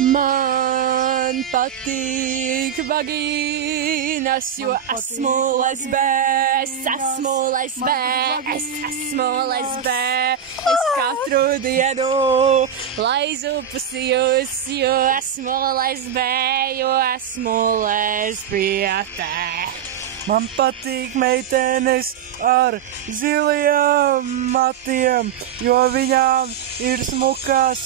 Man patīk vagīnas, jo esmu lesbēs, esmu lesbēs, esmu lesbēs. Es katru dienu laizu pusījus, jo esmu lesbē, jo esmu lesbietē. Man patīk meitenes ar zilajiem matiem, jo viņām ir smukas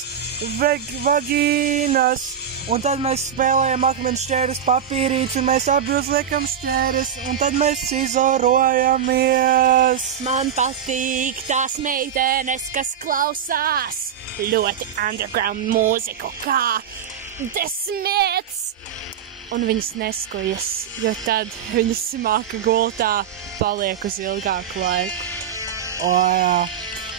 vagīnas. Un tad mēs spēlējam akmens šķēres papīrīts, un mēs abi uzliekam šķēres, un tad mēs izorojamies. Man patīk tās meitenes, kas klausās ļoti underground mūziku, kā The Smiths. Un viņas neskujas, jo tad viņas smaka gultā paliek uz ilgāku laiku. O jā,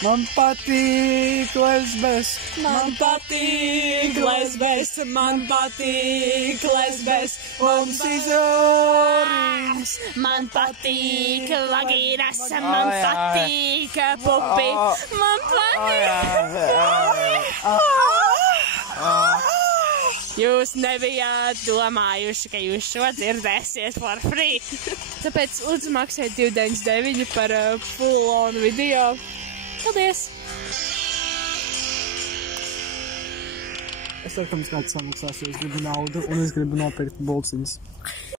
man patīk lesbes, man patīk lesbes, man patīk lesbes, mums izorīs. Man patīk vagīnas, man patīk pupi, man patīk. Jūs nebijāt domājuši, ka jūs šo dzirdēsiet for free. Tāpēc lūdzu maksēt 2,99 par full-on video. Paldies! Es ceru, ka mums kāds samaksās, jo es gribu naudu un es gribu nopirkt bulciņas.